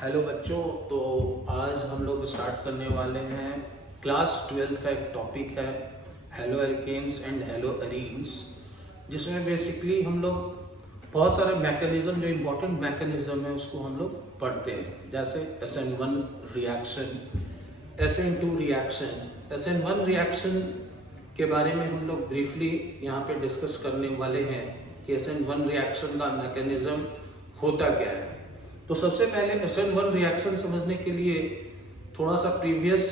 Hello बच्चों। तो आज हम लोग स्टार्ट करने वाले हैं क्लास 12th का एक टॉपिक है halo alkanes and halo arenes, जिसमें बेसिकली हम लोग बहुत सारे मैकेनिज्म, जो इम्पोर्टेंट मैकेनिज्म है उसको हम लोग पढ़ते हैं, जैसे SN1 reaction, SN2 reaction. SN1 reaction के बारे में हम लोग ब्रीफली यहाँ पे डिस्कस करने वाले हैं कि SN1 रिएक्शन का मैकेनिज्म होता क्या है। तो सबसे पहले SN1 रिएक्शन समझने के लिए थोड़ा सा प्रीवियस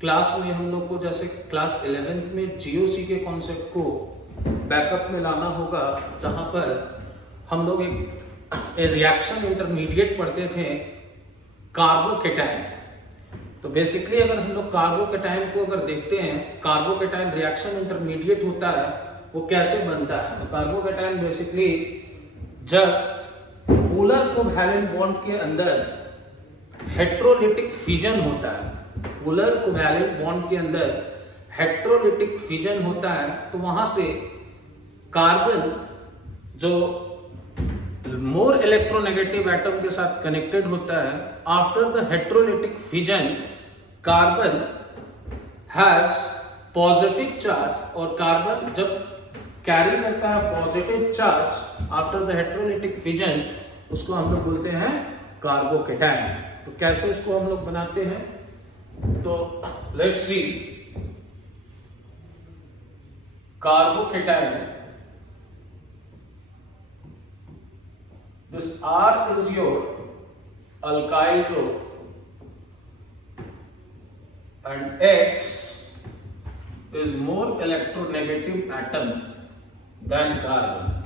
क्लास में हम लोग को, जैसे क्लास 11th में GOC के कॉन्सेप्ट को बैकअप में लाना होगा, जहां पर हम लोग एक रिएक्शन इंटरमीडिएट पढ़ते थे कार्बोकेटाइन। तो बेसिकली अगर हम लोग कार्बोकेटाइन को अगर देखते हैं, कार्बोकेटाइन रिएक्शन इंटरमीडिएट होता है, वो कैसे बनता है। तो कार्बोकेटाइन बेसिकली जब पोलर कोवैलेंट बॉन्ड के अंदर हेट्रोलिटिक फिजन होता है, पोलर कोवैलेंट बॉन्ड के अंदर हेट्रोलिटिक फिजन होता है, तो वहां से कार्बन जो मोर इलेक्ट्रोनेगेटिव एटम के साथ कनेक्टेड होता है, after the heterolytic fission carbon has positive charge, और कार्बन जब कैरी करता है positive charge after the heterolytic fission, उसको हम लोग बोलते हैं कार्बोकेटाइन। तो कैसे इसको हम लोग बनाते हैं, तो let's see. Carbocation, this R is your alkyl group and X is more electronegative atom than carbon.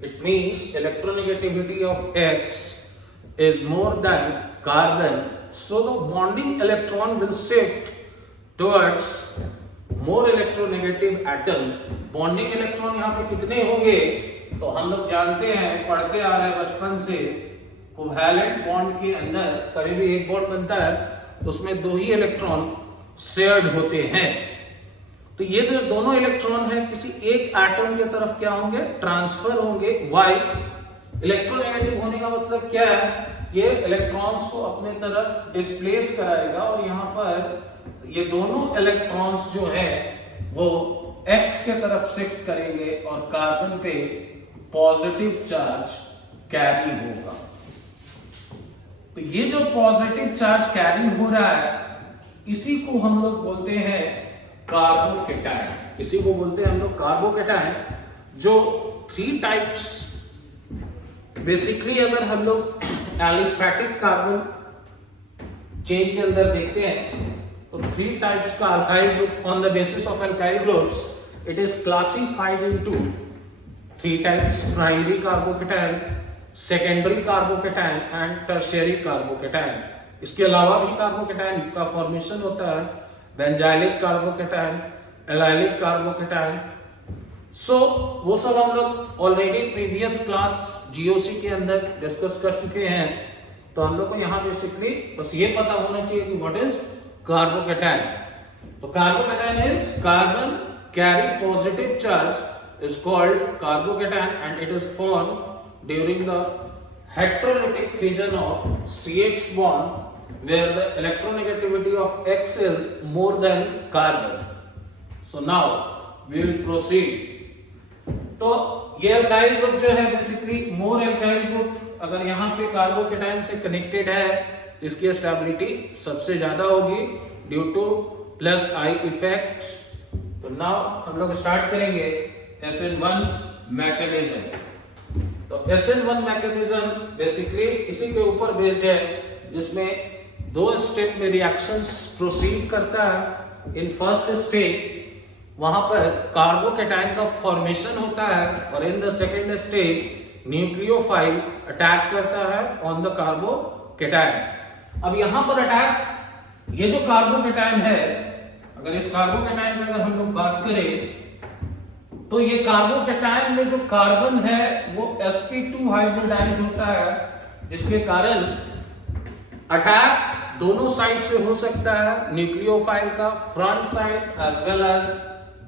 It means electronegativity of X is more than carbon, so the bonding electron will shift towards more electronegative atom. Bonding electron यहाँ पे कितने होंगे, तो हम लोग जानते हैं, पढ़ते आ रहे हैं बचपन से, कोवैलेंट बॉन्ड के अंदर कभी भी एक बॉन्ड बनता है तो उसमें दो ही इलेक्ट्रॉन शेयर्ड होते हैं। तो ये जो दोनों इलेक्ट्रॉन है किसी एक एटम की तरफ क्या होंगे, ट्रांसफर होंगे। वाई इलेक्ट्रोनेगेटिव होने का मतलब क्या है, ये इलेक्ट्रॉन्स को अपने तरफ डिस्प्लेस कराएगा, और यहाँ पर ये दोनों इलेक्ट्रॉन्स जो है वो X के तरफ शिफ्ट करेंगे और कार्बन पे पॉजिटिव चार्ज कैरी होगा। तो ये जो पॉजिटिव चार्ज कैरी हो रहा है, इसी को हम लोग बोलते हैं कार्बोकेटाइन। इसी को बोलते हैं हम लोग कार्बोकेटाइन, जो 3 टाइप्स बेसिकली अगर हम लोग एलिफैटिक कार्बन चेन के अंदर देखते हैं, तो 3 टाइप्स का alkyl group on the basis of alkyl groups it is classified into 3 types: primary carbocation, secondary carbocation and tertiary carbocation. इसके अलावा भी कार्बोकेटाइन का फॉर्मेशन होता है, बेंजाइलिक कार्बोकेटाइन, एलाइलिक कार्बोकेटाइन। सो वो सब हम लोग ऑलरेडी प्रीवियस क्लास GOC के अंदर डिस्कस कर चुके हैं। तो हम लोग को यहाँ बेसिकली बस ये पता होना चाहिए कि व्हाट इज कार्बोकेटाइन। तो carbocation is carbon carry positive charge is called carbocation and it is formed during the heterolytic fission of CH bond where the electronegativity of X is more than carbon. So now we will proceed. तो ये alkyl group जो है basically मोर alkyl group अगर यहाँ पे carbocation से connected है तो इसकी स्टेबिलिटी सबसे ज्यादा होगी due two plus I effect. तो नाउ हम लोग स्टार्ट करेंगे SN1 मैकेनिज्म। तो SN1 मैकेनिज्म बेसिकली इसी के ऊपर बेस्ड है, जिसमें 2 स्टेप में रिएक्शंस प्रोसीड करता है। इन फर्स्ट स्टेप वहां पर कार्बोकेटाइन का फॉर्मेशन होता है, और in the second step nucleophile attack करता है ऑन द कार्बोकेटाइन। अब यहां पर अटैक, ये जो कार्बोकेटाइन है, अगर इस कार्बोकेटाइन की अगर हम लोग बात करें तो ये कार्बोकेटाइन में जो कार्बन है वो sp2 हाइब्रिडाइज होता है, जिसके कारण अटैक दोनों साइड से हो सकता है, न्यूक्लियोफाइल का front side as well as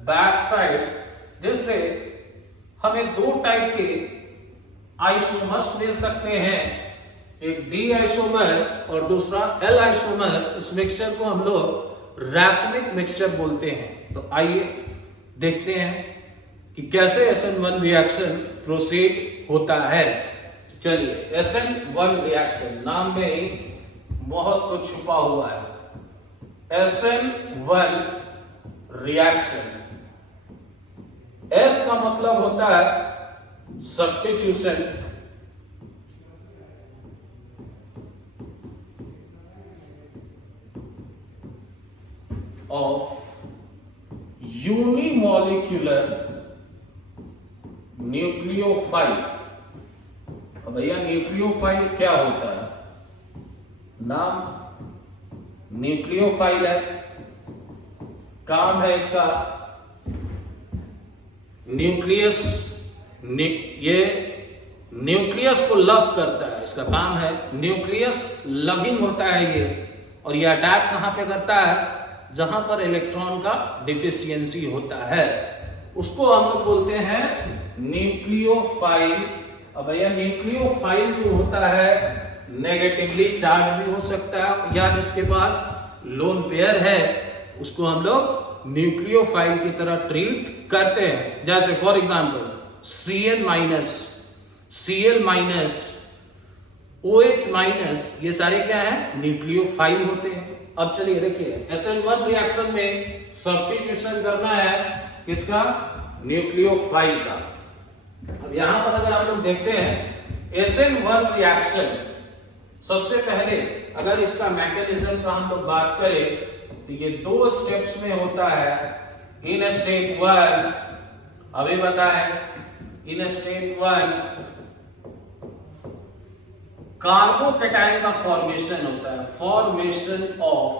back side, जिससे हमें 2 टाइप के आइसोमर्स मिल सकते हैं। एक डी आइसोमर और दूसरा एल आइसोमर, इस मिक्सचर को हम लोग रैसमिक मिक्सचर बोलते हैं। तो आइए देखते हैं कि कैसे SN1 रिएक्शन प्रोसीड होता है। चलिए, SN1 रिएक्शन नाम में ही बहुत कुछ छुपा हुआ है। SN1 रिएक्शन, S का मतलब होता है सब्स्टिट्यूशन, of unimolecular न्यूक्लियोफाइल। अब भैया न्यूक्लियोफाइल क्या होता है? नाम न्यूक्लियोफाइल है, काम है इसका न्यूक्लियस, ये न्यूक्लियस को लव करता है, इसका काम है न्यूक्लियस लविंग होता है ये। और ये अटैक कहां पे करता है? जहां पर इलेक्ट्रॉन का डिफिशियंसी होता है, उसको हम लोग बोलते हैं न्यूक्लियोफाइल। अब भैया न्यूक्लियोफाइल जो होता है नेगेटिवली चार्ज भी हो सकता है, या जिसके पास लोन पेयर है उसको हम लोग न्यूक्लियोफाइल की तरह ट्रीट करते हैं। जैसे for example Cl minus, Cl minus, OH minus, ये सारे क्या है? न्यूक्लियोफाइल होते हैं। अब चलिए देखिए, SN1 रिएक्शन में सब्स्टिट्यूशन करना है किसका? न्यूक्लियोफाइल का। अब यहां पर अगर आप लोग देखते हैं SN1 रिएक्शन, सबसे पहले अगर इसका मैकेनिज्म का हम लोग बात करें तो ये 2 स्टेप्स में होता है। इन स्टेप 1 अभी बताएं, इन स्टेप 1 कार्बोकैटायन का फॉर्मेशन होता है, formation of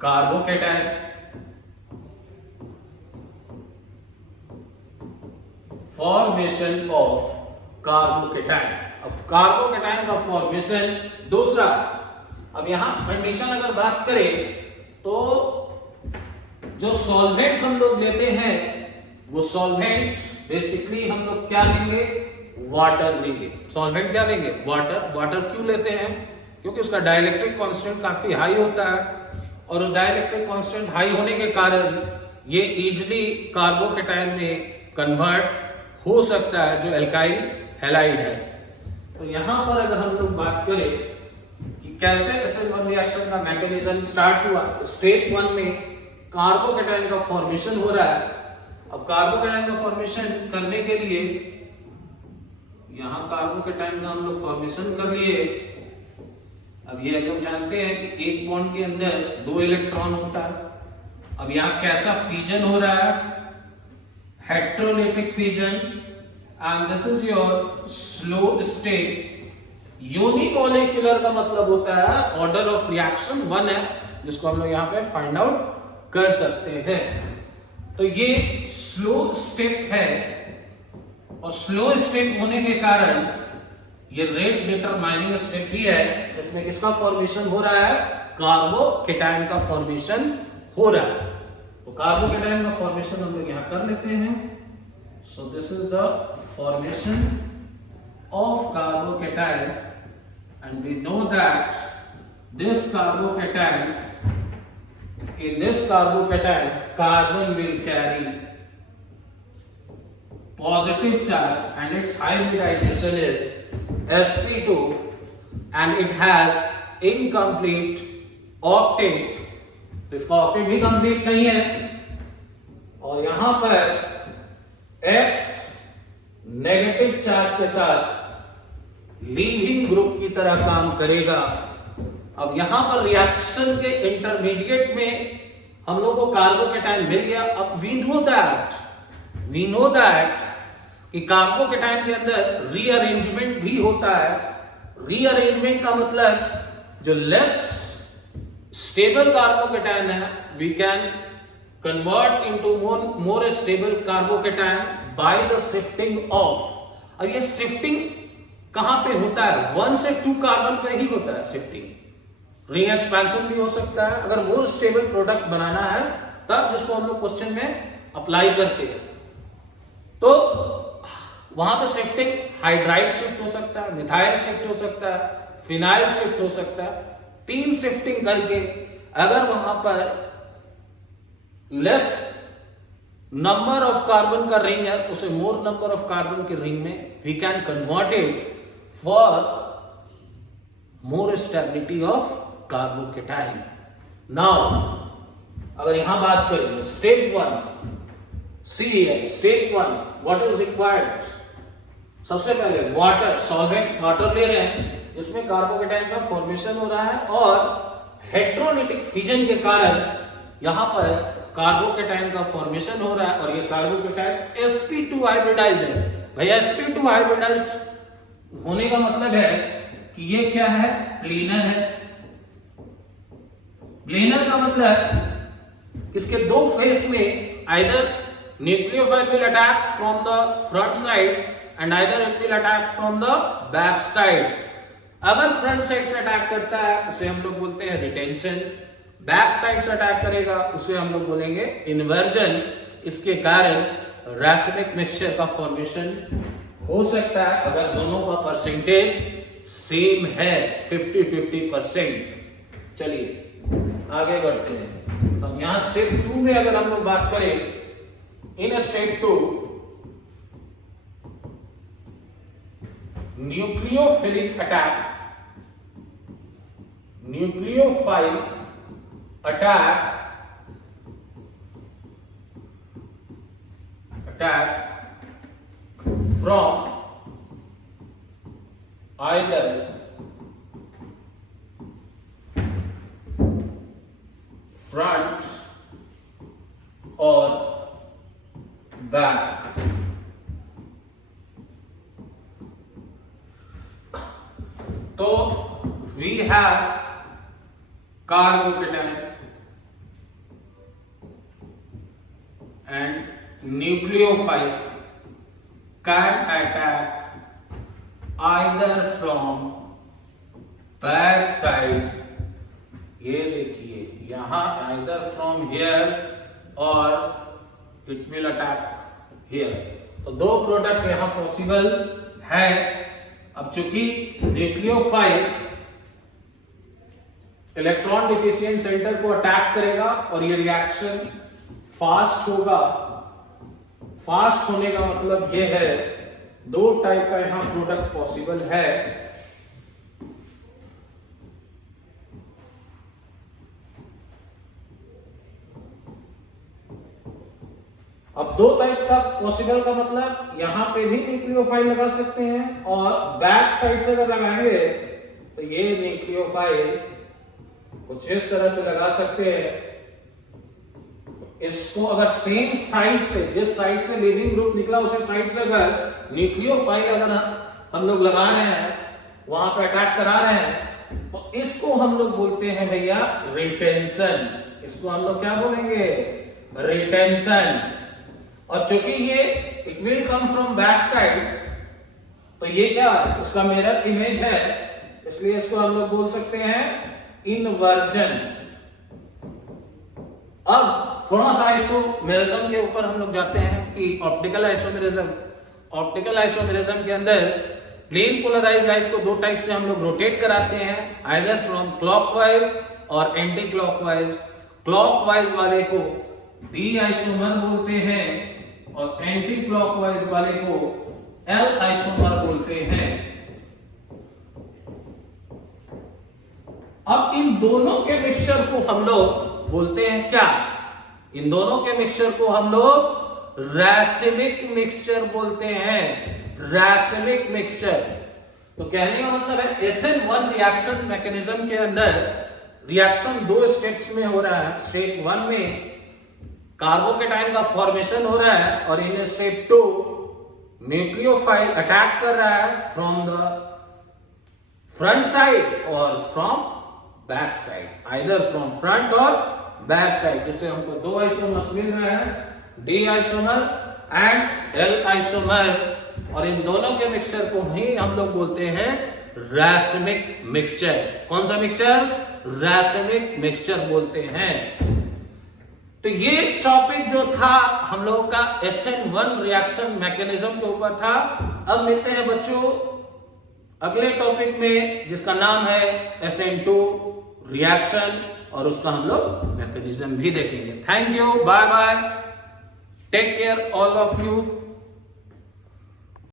carbocation, formation of carbocation. अब कार्बोकैटायन का फॉर्मेशन दूसरा। अब यहां कंडीशन अगर बात करें तो जो सॉल्वेंट हम लोग लेते हैं वो सॉल्वेंट बेसिकली हम लोग क्या लेंगे? वाटर लेंगे। सॉल्वेंट क्या लेंगे? वाटर। वाटर क्यों लेते हैं? क्योंकि उसका डाइलेक्ट्रिक कांस्टेंट काफी हाई होता है, और उस डाइलेक्ट्रिक कांस्टेंट हाई होने के कारण ये इजीली कार्बोकैटायन में कन्वर्ट हो सकता है, जो एल्काइल हैलाइड है। तो यहां पर अगर हम लोग बात करें कि कैसे SN1 रिएक्शन का मैकेनिज्म स्टार्ट हुआ, स्टेप 1 में कार्बोकैटायन का फॉर्मेशन हो रहा है। अब कार्बोकैटायन का फॉर्मेशन करने के लिए यहां कार्बोकैटायन का हम लोग फॉर्मेशन कर लिए। अब ये हम लोग जानते हैं कि एक बॉन्ड के अंदर 2 इलेक्ट्रॉन होता है। अब यहां कैसा फ्यूजन हो रहा है? Heterolytic fusion, and this is your slow state. यूनिमोलेक्युलर का मतलब होता है ऑर्डर ऑफ रिएक्शन 1 है, जिसको हम लोग यहां पे फाइंड आउट कर सकते हैं। तो ये स्लो स्टेप है, और स्लो स्टेप होने के कारण ये रेट डिटरमाइनिंग स्टेप भी है, जिसमें किसका फॉर्मेशन हो रहा है? कार्बोकैटायन का फॉर्मेशन हो रहा है। तो कार्बोकैटायन का फॉर्मेशन हम लोग यहां कर लेते हैं। So this is the formation of carbocation, and we know that this carbocation, in this carbocation carbon will carry positive charge and its hybridization is sp2, and it has incomplete octet। तो इसका octet भी complete नहीं है, और यहां पर X negative charge के साथ लीविंग ग्रुप की तरह काम करेगा। अब यहां पर रिएक्शन के इंटरमीडिएट में हम लोग को कार्बोकैटायन मिल गया। अब वी नो दैट कि कार्बोकैटायन के अंदर रीअरेंजमेंट भी होता है। रीअरेंजमेंट का मतलब जो लेस स्टेबल कार्बोकैटायन है, we can convert into more stable carbocation by the shifting of. और ये शिफ्टिंग कहां पे होता है? 1 से 2 कार्बन पे ही होता है शिफ्टिंग। रिंग एक्सपेंशन भी हो सकता है अगर मोर स्टेबल प्रोडक्ट बनाना है तब, जिसको हम लोग क्वेश्चन में अप्लाई करते हैं। तो वहां पे शिफ्टिंग हाइड्राइड शिफ्ट हो सकता है, मिथाइल शिफ्ट हो सकता है, फिनाइल शिफ्ट हो सकता है। 3 शिफ्टिंग करके अगर वहां पर लेस नंबर ऑफ कार्बन का रिंग है तो उसे मोर नंबर ऑफ कार्बन के रिंग में we can convert it for more stability of carbocation. Now अगर यहां बात करें step 1 step 1 what is required? सबसे पहले वाटर, सॉल्वेंट वाटर ले रहे हैं, इसमें कार्बोकेटाइन का फॉर्मेशन हो रहा है और हेटेरोनिटिक फिजन के कारण यहां पर कार्बोकेटाइन का फॉर्मेशन हो रहा है और ये कार्बोकेटाइन sp2 हाइब्रिडाइज्ड है। भैया sp2 हाइब्रिडाइज्ड होने का मतलब है कि ये क्या है? प्लेनर है। प्लेनर का मतलब इसके दो फेस में either nucleophile will attack from the front side and either it will attack from the back side. अगर फ्रंट साइड से अटैक करता है उसे हम लोग बोलते हैं रिटेंशन, बैक साइड से अटैक करेगा उसे हम लोग बोलेंगे इन्वर्जन। इसके कारण रैसिमिक मिक्सचर का फॉर्मेशन हो सकता है अगर दोनों का परसेंटेज सेम है 50-50%। चलिए आगे बढ़ते हैं। अब यहां स्टेप 2 में अगर हम लोग बात करें, in step 2 nucleophilic attack, nucleophile attack from either front or back। तो we have carbocation and nucleophile can attack either from back side, ये देखिए यहां either from here or it will attack here। तो दो प्रोडक्ट यहां possible है। अब चूंकि न्यूक्लियोफाइल इलेक्ट्रॉन डिफिशिएंट सेंटर को अटैक करेगा और ये रिएक्शन फास्ट होगा। फास्ट होने का मतलब ये है दो टाइप का यहां प्रोडक्ट पॉसिबल है। अब दो टाइप का पॉसिबल का मतलब यहां पे भी न्यूक्लियोफाइल लगा सकते हैं और बैक साइड से अगर लगाएंगे तो ये न्यूक्लियोफाइल कुछ इस तरह से लगा सकते हैं। इसको अगर सेम साइड से, जिस साइड से लीविंग ग्रुप निकला उसी साइड से अगर न्यूक्लियोफाइल अगर हम लोग लगा रहे हैं, वहां पे अटैक करा रहे हैं, तो इसको हम लोग बोलते हैं भैया रिटेंशन। इसको हम लोग क्या बोलेंगे? रिटेंशन। और चूंकि ये it will come from back side, तो ये क्या उसका मिरर इमेज है, इसलिए इसको हम लोग बोल सकते हैं इन्वर्जन। अब थोड़ा सा आइसोमेरिज्म के ऊपर हम लोग जाते हैं कि ऑप्टिकल आइसोमेरिज्म। ऑप्टिकल आइसोमेरिज्म के अंदर प्लेन पोलराइज्ड लाइट को दो टाइप से हम लोग रोटेट कराते हैं, आइदर फ्रॉम क्लॉकवाइज और एंटी क्लॉकवाइज। क्लॉकवाइज वाले को डी आइसोमर बोलते हैं और एंटी क्लॉकवाइज वाले को एल आइसोमर बोलते हैं। अब इन दोनों के मिक्सचर को हम लोग बोलते हैं क्या? इन दोनों के मिक्सचर को हम लोग रैसिमिक मिक्सचर बोलते हैं। रैसिमिक मिक्सचर। तो कहने का मतलब है SN1 रिएक्शन मैकेनिज्म के अंदर रिएक्शन दो स्टेप्स में हो रहा है। स्टेप 1 में कार्बोकेटाइन का फॉर्मेशन हो रहा है और इन स्टेप 2 न्यूक्लियोफाइल अटैक कर रहा है फ्रॉम द फ्रंट साइड और from back side, either from front और बैक साइड। जिससे हमको दो आइसोमर्स मिल रहे हैं, D isomer and L isomer, और इन दोनों के मिक्सचर को ही हम लोग बोलते हैं रैसिमिक मिक्सचर। कौन सा मिक्सचर? रैसिमिक मिक्सचर बोलते हैं। तो ये टॉपिक जो था हम लोगों का SN1 रिएक्शन मैकेनिज्म के ऊपर था। अब मिलते हैं बच्चों अगले टॉपिक में जिसका नाम है SN2 रिएक्शन, और उसका हम लोग मैकेनिज्म भी देखेंगे। Thank you, bye bye, take care all of you.